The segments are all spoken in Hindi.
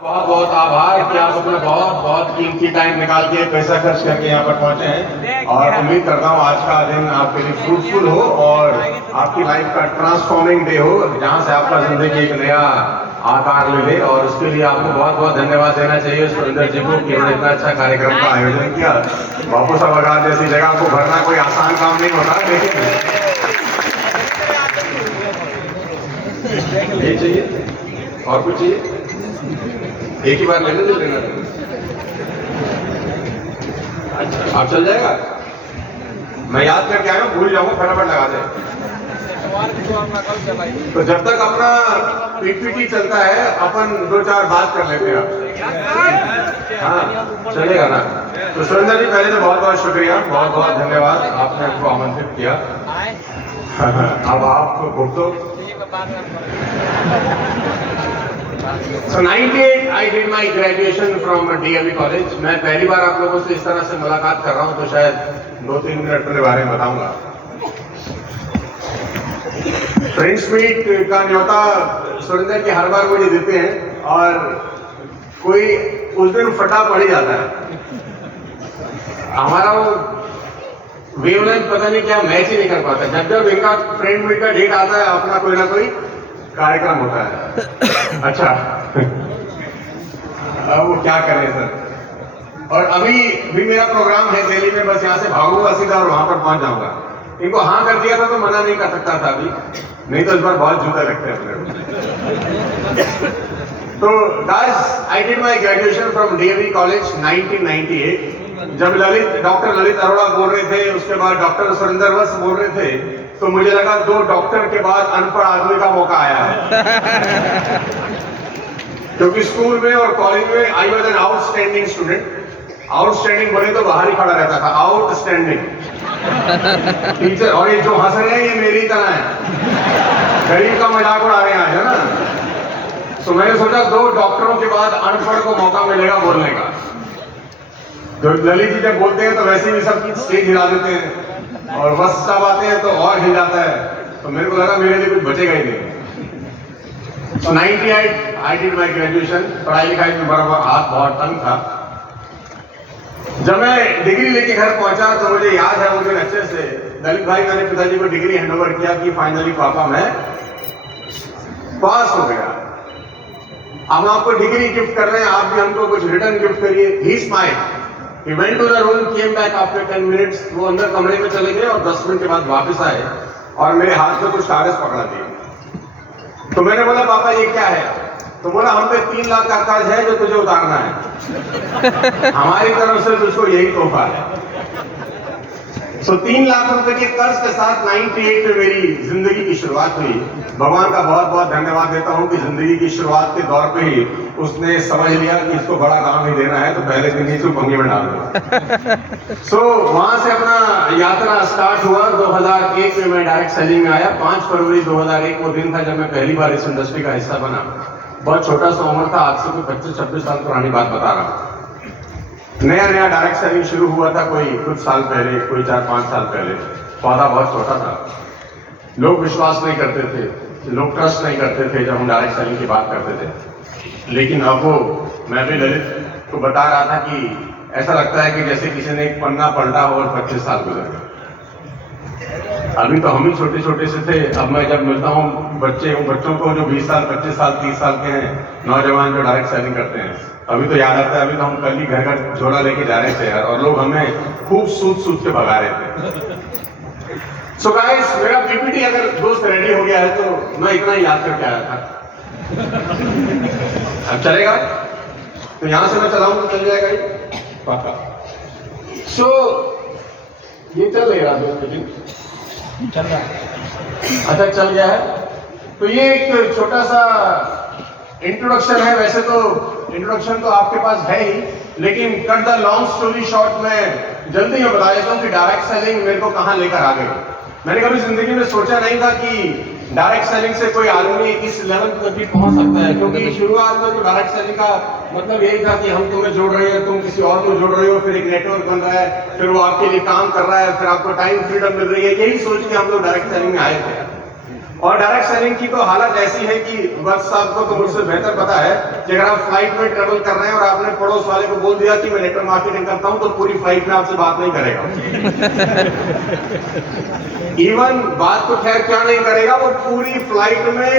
बहुत बहुत आभार कि आप अपना बहुत बहुत कीमती टाइम निकाल के पैसा खर्च करके यहाँ पर पहुंचे हैं और उम्मीद करता हूँ आज का दिन आपके लिए फ्रूटफुल हो और आपकी लाइफ का ट्रांसफॉर्मिंग डे हो जहाँ से आपका जिंदगी एक नया आकार ले ले। और उसके लिए आपको बहुत बहुत धन्यवाद देना चाहिए सुरेंद्र जी को कि उन्होंने इतना अच्छा कार्यक्रम का आयोजन किया। बापू सभागार जैसी जगह को भरना कोई आसान काम नहीं होता, लेकिन ये चाहिए और कुछ चाहिए एक ही बार लेने दे देना। अच्छा आप चल जाएगा, मैं याद करके आया हूँ, भूल जाऊंगा, फटाफट लगा दे। तो जब तक अपना पीपीटी चलता है अपन दो चार बात कर लेते हैं। हाँ चलेगा ना। तो सुरेंद्र जी पहले तो बहुत बहुत शुक्रिया, बहुत बहुत धन्यवाद, आपने हमको आमंत्रित किया। अब आप भुगतो। So 98 I did my graduation from DAV college। मैं पहली बार आप लोगों से इस तरह से मुलाकात कर रहा हूँ तो शायद 2-3 मिनट अपने बारे में बताऊंगा। फ्रेंड्स मीट का न्योता सुरेंद्र की हर बार मुझे देते हैं और कोई उस दिन फटा पड़ ही जाता है। हमारा वो वेवलेंथ पता नहीं क्या मैच ही नहीं कर पाता। जब जब इनका फ्रेंड मीट का डेट आता है अपना कोई ना कोई कार्यक्रम होता है। अच्छा अब वो क्या करें सर। और अभी भी मेरा प्रोग्राम है दिल्ली में, बस यहाँ से भागूंगा सीधा और वहां पर पहुंच जाऊंगा। इनको हाँ कर दिया था तो मना नहीं कर सकता था अभी, नहीं तो इस बार बहुत जूता लगते हैं अपने। तो guys I did my graduation from DAV college 1998। जब डॉक्टर ललित अरोड़ा बोल रहे थे, उसके बाद डॉक्टर सुरेंद्र वत्स बोल रहे थे, तो मुझे लगा 2 डॉक्टर के बाद अनपढ़ आदमी का मौका आया है। क्योंकि स्कूल में और कॉलेज में I was an outstanding student. Outstanding बोले तो बाहर ही खड़ा रहता था, आउटस्टैंडिंग टीचर। और ये जो हंस रहे हैं ये मेरी तरह है, गरीब का मजाक उड़ा रहे हैं आज, है ना। तो मैंने सोचा 2 डॉक्टरों के बाद अनपढ़ को मौका मिलेगा बोलने का। जो ललित जी जब बोलते हैं तो वैसे भी सब स्टेज हिला देते हैं और बस सब आते हैं तो और हिल जाता है। तो मेरे को लगा मेरे लिए कुछ बचेगा ही नहीं। तो 98 आई डिड माई ग्रेजुएशन। पढ़ाई लिखाई में बड़ा हाथ बहुत तंग था। जब मैं डिग्री लेके घर पहुंचा तो मुझे याद है वो दिन अच्छे से, दलित भाई मैंने पिताजी को डिग्री हैंडओवर किया कि फाइनली पापा मैं पास हो गया, अब आपको डिग्री गिफ्ट कर रहे हैं, आप भी हमको कुछ रिटर्न गिफ्ट करिए। ही smiled, he went to the room, came back after 10 minutes। वो अंदर कमरे में चले गए और 10 मिनट के बाद वापस आए और मेरे हाथ में कुछ कागज पकड़ा दिए। तो मैंने बोला पापा ये क्या है? तो बोला हम पे 3 लाख का कर्ज है जो तुझे उतारना है, हमारी तरफ से तुझको यही तोहफा है। तो 3 लाख रुपए के कर्ज के साथ 98 में मेरी जिंदगी की शुरुआत हुई। भगवान का बहुत बहुत धन्यवाद देता हूं कि जिंदगी की शुरुआत के दौर पे ही उसने समझ लिया कि इसको बड़ा काम ही देना है, तो पहले दिन ही तो पंगे में डाल दो। सो वहां से अपना यात्रा स्टार्ट हुआ। 2001 में मैं डायरेक्ट सेलिंग में आया। 5 फरवरी 2001 वो दिन था जब मैं पहली बार इस इंडस्ट्री का हिस्सा बना। बहुत छोटा सा उम्र था, आज से कोई 25-26 साल पुरानी बात बता रहा हूँ। नया नया डायरेक्ट सेलिंग शुरू हुआ था, कोई कुछ साल पहले, कोई 4-5 साल पहले। पौधा बहुत छोटा था, लोग विश्वास नहीं करते थे, लोग ट्रस्ट नहीं करते थे जब हम डायरेक्ट सेलिंग की बात करते थे। लेकिन अब वो मैं भी ललित को बता रहा था कि ऐसा लगता है कि जैसे किसी ने एक पन्ना पलटा हो और 25 साल गुजर गए। अभी तो हम ही छोटे छोटे से थे। अब मैं जब मिलता हूँ बच्चों को जो 20 साल 25 साल 30 साल के हैं, नौजवान जो डायरेक्ट सेलिंग करते हैं, अभी तो याद आता है अभी तो हम कल ही घर का झोला लेके जा रहे थे यार, और लोग हमें खूब सूद के भगा रहे थे। सो गाइस मेरा पीपीटी अगर दोस्त रेडी हो गया है तो मैं इतना ही याद करके आया था। अब चलेगा तो यहां से मैं चलाऊं तो चल जाएगा ही पक्का। सो ये चल नहीं रहा दोस्त, चल रहा है, अच्छा चल गया है। तो ये एक छोटा सा इंट्रोडक्शन है। वैसे तो इंट्रोडक्शन तो आपके पास है ही, लेकिन cut the long story short में जल्दी में बता देता हूँ कि डायरेक्ट सेलिंग मेरे को कहाँ लेकर आ गई। मैंने कभी जिंदगी में सोचा नहीं था कि डायरेक्ट सेलिंग से कोई आदमी इस लेवल तक भी पहुंच सकता है। क्योंकि शुरुआत में तो डायरेक्ट सेलिंग का मतलब यही था कि हम तुम्हें जोड़ रहे हैं, तुम किसी और को जोड़ रहे हो, फिर एक नेटवर्क बन रहा है, फिर वो आपके लिए काम कर रहा है, फिर आपको टाइम फ्रीडम मिल रही है। यही सोच के हम लोग डायरेक्ट सेलिंग में आए थे। और डायरेक्ट सेलिंग की तो हालत ऐसी है कि वत्स साहब को तो मुझसे बेहतर पता है कि अगर आप फ्लाइट में ट्रेवल कर रहे हैं और आपने पड़ोस वाले को बोल दिया कि मैं नेटवर्क मार्केटिंग करता हूं, तो पूरी फ्लाइट में आपसे बात नहीं करेगा। इवन बात तो खैर क्या नहीं करेगा, वो पूरी फ्लाइट में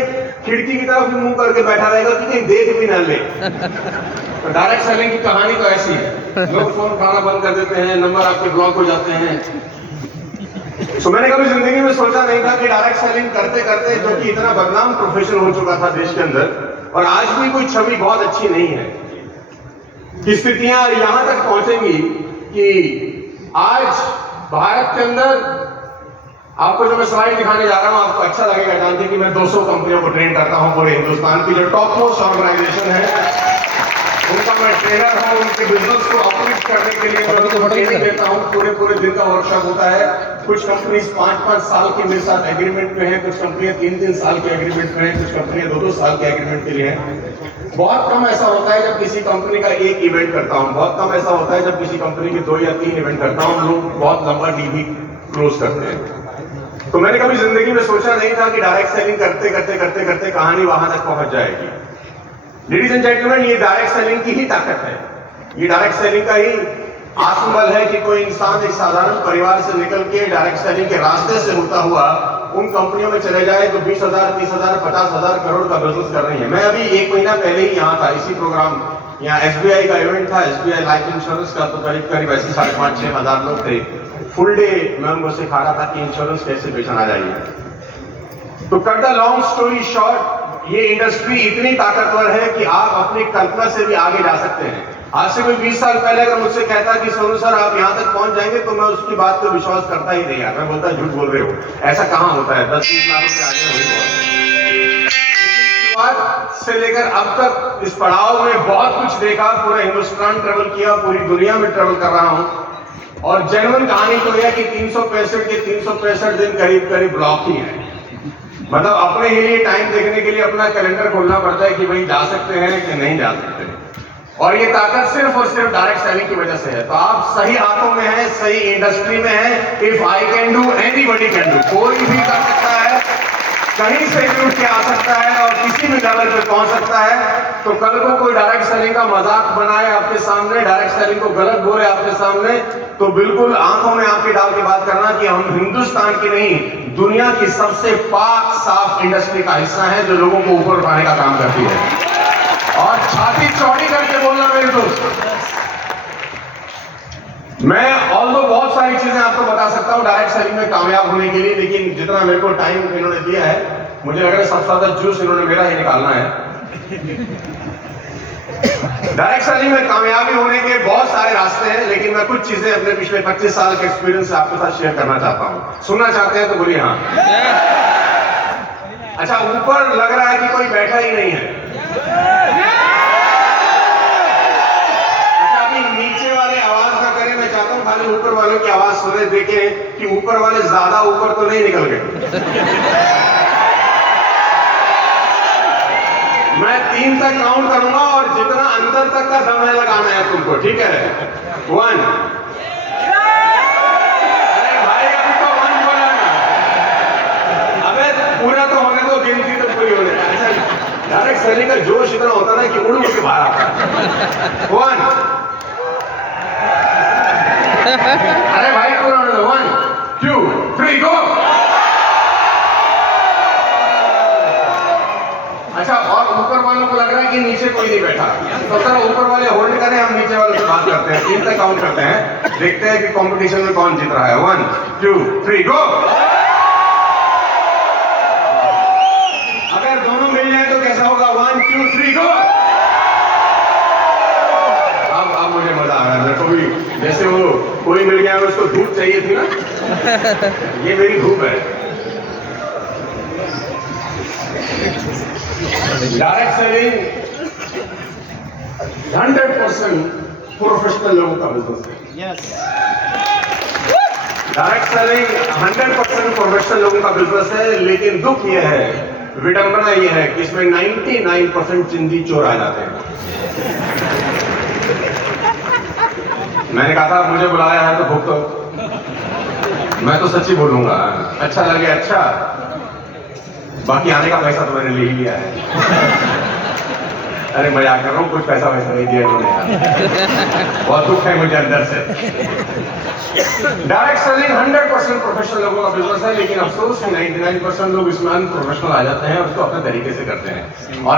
खिड़की की तरफ मुंह करके बैठा रहेगा कि कहीं देख भी ना ले। तो डायरेक्ट सेलिंग की कहानी तो ऐसी है, लोग फोन उठाना बंद कर देते हैं, नंबर आपके ब्लॉक हो जाते हैं। तो मैंने कभी जिंदगी में सोचा नहीं था कि डायरेक्ट सेलिंग करते करते, जो कि इतना बदनाम प्रोफेशन हो चुका था देश के अंदर, और आज भी कोई छवि बहुत अच्छी नहीं है, कि स्थितियां यहां तक पहुंचेंगी कि आज भारत के अंदर, आपको जो मैं स्लाइड दिखाने जा रहा हूं, आपको अच्छा लगेगा जान के कि मैं 200 कंपनियों को ट्रेन करता हूं पूरे हिंदुस्तान की, जो टॉप मोस्ट ऑर्गेनाइजेशन है उनका मैं ट्रेनर हूं। उनके बिजनेस को अपलिफ्ट करने के लिए मैं ट्रेनिंग देता हूं। पूरे दिन का वर्कशॉप होता है। कुछ कंपनीज 5-5 साल के मेरे साथ एग्रीमेंट में है, कुछ कंपनियां 3-3 साल के एग्रीमेंट में है, कुछ कंपनियां 2-2 साल के एग्रीमेंट के लिए है। बहुत कम ऐसा होता है जब किसी कंपनी का एक इवेंट करता हूं, बहुत कम ऐसा होता है जब किसी कंपनी के 2 या 3 इवेंट करता हूं। लोग बहुत लंबा डील क्लोज करते हैं। तो मैंने कभी जिंदगी में सोचा नहीं था कि डायरेक्ट सेलिंग करते कहानी वहां तक पहुंच जाएगी। लेडीज एंड जेंटलमैन, ये डायरेक्ट सेलिंग की ही ताकत है, ये डायरेक्ट सेलिंग का ही आत्मबल है कि कोई इंसान एक साधारण परिवार से निकल के डायरेक्ट सेलिंग के रास्ते से होता हुआ उन कंपनियों में चले जाए तो 20,000, 30,000, 50,000 करोड़ का बिजनेस कर रही है। मैं अभी 1 महीना पहले ही यहाँ था, इसी प्रोग्राम, यहाँ SBI का इवेंट था, SBI लाइफ इंश्योरेंस का, तो करीब ऐसे 5,500-6 हजार लोग थे। फुल डे मैं उनको सिखा रहा था कि इंश्योरेंस कैसे बेचना चाहिए। तो cut the long story short, ये इंडस्ट्री इतनी ताकतवर है कि आप अपनी कल्पना से भी आगे जा सकते हैं। आज से कोई 20 साल पहले अगर मुझसे कहता कि सोनू सर आप यहां तक पहुंच जाएंगे, तो मैं उसकी बात को विश्वास करता ही नहीं यार। मैं बोलता झूठ बोल रहे हो, ऐसा कहां होता है, 10-20 लाख रुपए आगे वही बहुत। शुरुआत से लेकर अब तक इस पड़ाव में बहुत कुछ देखा, पूरा हिंदुस्तान ट्रेवल किया, पूरी दुनिया में ट्रेवल कर रहा हूं, और जेन्युइन कहानी तो यह कि 365 के 365 दिन करीब ब्लॉक ही है। मतलब अपने ही लिए टाइम देखने के लिए अपना कैलेंडर खोलना पड़ता है कि भाई जा सकते हैं कि नहीं जा सकते। और ये ताकत सिर्फ और सिर्फ डायरेक्ट सेलिंग की वजह से है। तो आप सही हाथों में हैं, सही इंडस्ट्री में हैं। If I can do, anybody can do. कोई भी कर सकता है, कहीं से भी उठ के आ सकता है और किसी भी लेवल पे पहुंच सकता है। तो कल को कोई डायरेक्ट सेलिंग का मजाक बनाए आपके सामने, डायरेक्ट सेलिंग को गलत बोले आपके सामने, तो बिल्कुल आंखों में आंखें डाल के बात करना कि हम हिंदुस्तान की नहीं, दुनिया की सबसे पाक साफ इंडस्ट्री का हिस्सा है, जो लोगों को ऊपर उठाने का काम करती है। और छाती चौड़ी करके बोलना मेरे दोस्त, मैं ऑल्दो बहुत सारी चीजें आपको बता सकता हूं डायरेक्ट सेलिंग में कामयाब होने के लिए, लेकिन जितना मेरे को टाइम इन्होंने दिया है, मुझे लग रहा है सबसे ज्यादा जूस इन्होंने मेरा ही निकालना है। डायरेक्ट सेलिंग में कामयाबी होने के बहुत सारे रास्ते हैं, लेकिन मैं कुछ चीजें अपने पिछले 25 साल के एक्सपीरियंस से आपके साथ शेयर करना चाहता हूं। सुनना चाहते हैं तो बोलिए हाँ। अच्छा, ऊपर लग रहा है कि कोई बैठा ही नहीं है। अच्छा, अभी नीचे वाले आवाज ना करें, मैं चाहता हूं खाली ऊपर वालों की आवाज सुने, देखें कि ऊपर वाले ज्यादा ऊपर तो नहीं निकल गए। मैं 3 तक काउंट करूंगा और जितना अंदर तक का दम है लगाना है तुमको, ठीक है? 1। अरे भाई अभी तो 1 बोला ना, अबे पूरा तो होने दो, गिनती तो पूरी होने। अच्छा, डायरेक्ट सेलिंग का जोश इतना होता ना कि उड़ उड़ के बाहर आता है। 1। अरे भाई पूरा होने दो। 1, 2, 3, गो। अच्छा, और ऊपर वालों को लग रहा है कि नीचे कोई नहीं बैठा, तो सर ऊपर वाले होल्ड करें, हम नीचे वालों से बात करते हैं। 3 तक काउंट करते हैं, देखते हैं कि कंपटीशन में कौन जीत रहा है। 1, 2, 3, गो। अगर दोनों मिल जाए तो कैसा होगा? 1, 2, 3, गो। अब मुझे मजा आ रहा है। मेरे को भी जैसे वो कोई मिल गया, उसको धूप चाहिए थी ना, ये मेरी धूप है। डायरेक्ट सेलिंग 100% प्रोफेशनल लोगों का बिजनेस है। यस, डायरेक्ट सेलिंग 100% प्रोफेशनल लोगों का बिजनेस है, लेकिन दुख यह है, विडंबना यह है कि इसमें 99% चिंदी चोर आ जाते हैं। मैंने कहा था मुझे बुलाया है तो भुगतो, मैं तो सच्ची बोलूंगा। अच्छा लगे अच्छा, बाकी आने का पैसा तो मैंने ले ही लिया है। अरे मजाक कर रहा हूँ, कुछ पैसा वैसा नहीं दिया इन्होंने यार, बहुत दुख है मुझे अंदर से। डायरेक्ट सेलिंग 100% प्रोफेशनल लोगों का बिजनेस है, लेकिन अफसोस कि 99% लोग इसमें अनप्रोफेशनल आ जाते हैं और उसको अपने तरीके से करते हैं। और